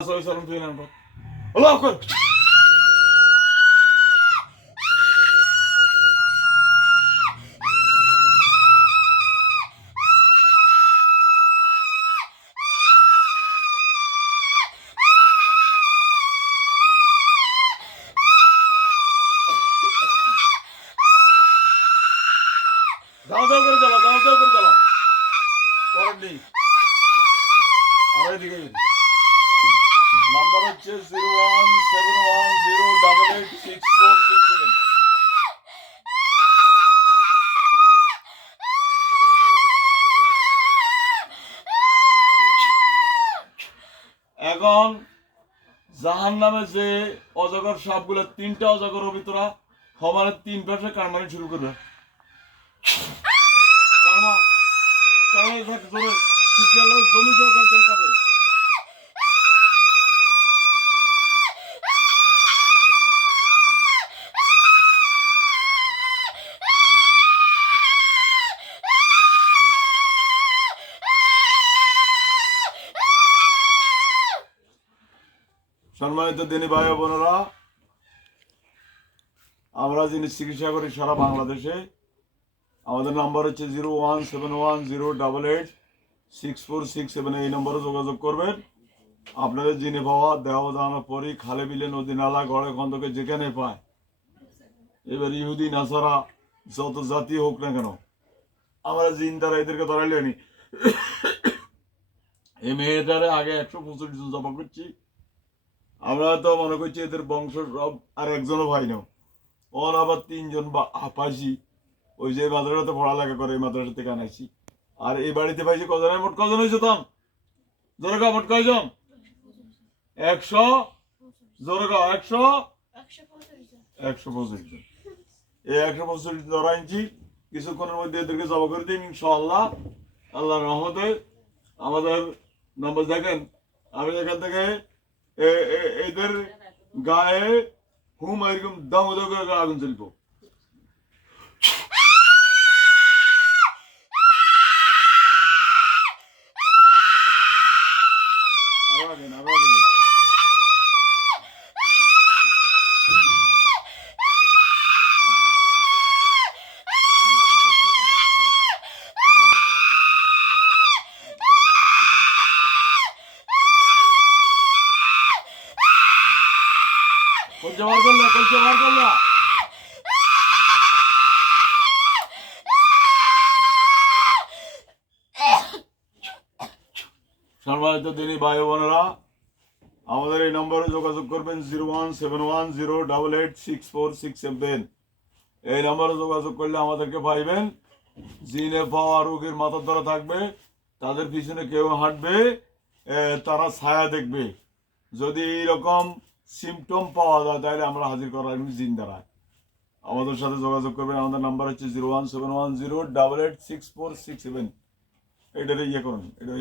Soy solo un final. Allah kır. দাও দাও করে চালাও, দাও দাও করে চালাও। করেন নেই। আর এদিকে নাম্বার হচ্ছে 01710886467। এখন জাহান নামে যে অজগর সাপগুলো, তিনটা অজগর ভিতরা সমানে তিন পাশে কারমানি শুরু করবে। কারমা কারমানি থাক জোরে, জমি সহকার দেখাবে। সম্মানিত দিনী ভাই বোনেরা, আমরা যিনি চিকিৎসা করি সারা বাংলাদেশে, আমাদের নাম্বার হচ্ছে 01710886467। এই নম্বরে যোগাযোগ করবেন। আপনাদের যিনি পাওয়া দেহ দানা পরি খালে বিলে নদী নালা গড়ে খন্দকে যেখানে পায়, এবার ইহুদি নাসারা যত জাতি হোক না কেন, আমরা জিন দ্বারা এদেরকে ধরাইলেনি। এই মেয়েটারে আগে 125 জন জমা করছি। আমরা তো মনে করছি এদের বংশ সব, আর একজনও ভাই না। ওর আবার 3 জন পাইছি, ওই যে মাদ্রাসাতে পড়ালেখা করে, এই মাদ্রাসা থেকে আনাইছি। আর এই বাড়িতে পাইছি কজন, মোট কজন হয়েছে তখন? জোরগা মোট কয়জন? 100 জোরগা 125 জন। এই 125 ধরা আনছি। কিছুক্ষণের মধ্যে এদেরকে জমা করে দিন ইনশাআল্লাহ। আল্লাহর রহমতে আমাদের নম্বর দেখেন। আমি এখান থেকে এদের গায়ে হুম এরকম দাম করে আগুন চলবো। কলচে বার করলে, কলচে বার করলে। সম্মানিত দিনী ভাই বোনেরা, আমাদের এই নম্বরে যোগাযোগ করবেন 01710886467। এই নম্বরে যোগাযোগ করলে আমাদেরকে পাইবেন। জিনে পাওয়া রোগীর মাথার ধরা থাকবে, তাদের পিছনে কেউ হাঁটবে, তারা ছায়া দেখবে। যদি এইরকম সিমটম পাওয়া যায় তাহলে আমরা হাজির করা জিন দ্বারা। আমাদের সাথে যোগাযোগ করবেন। আমাদের নাম্বার হচ্ছে 01710886467। এটারে ইয়ে করুন, এটা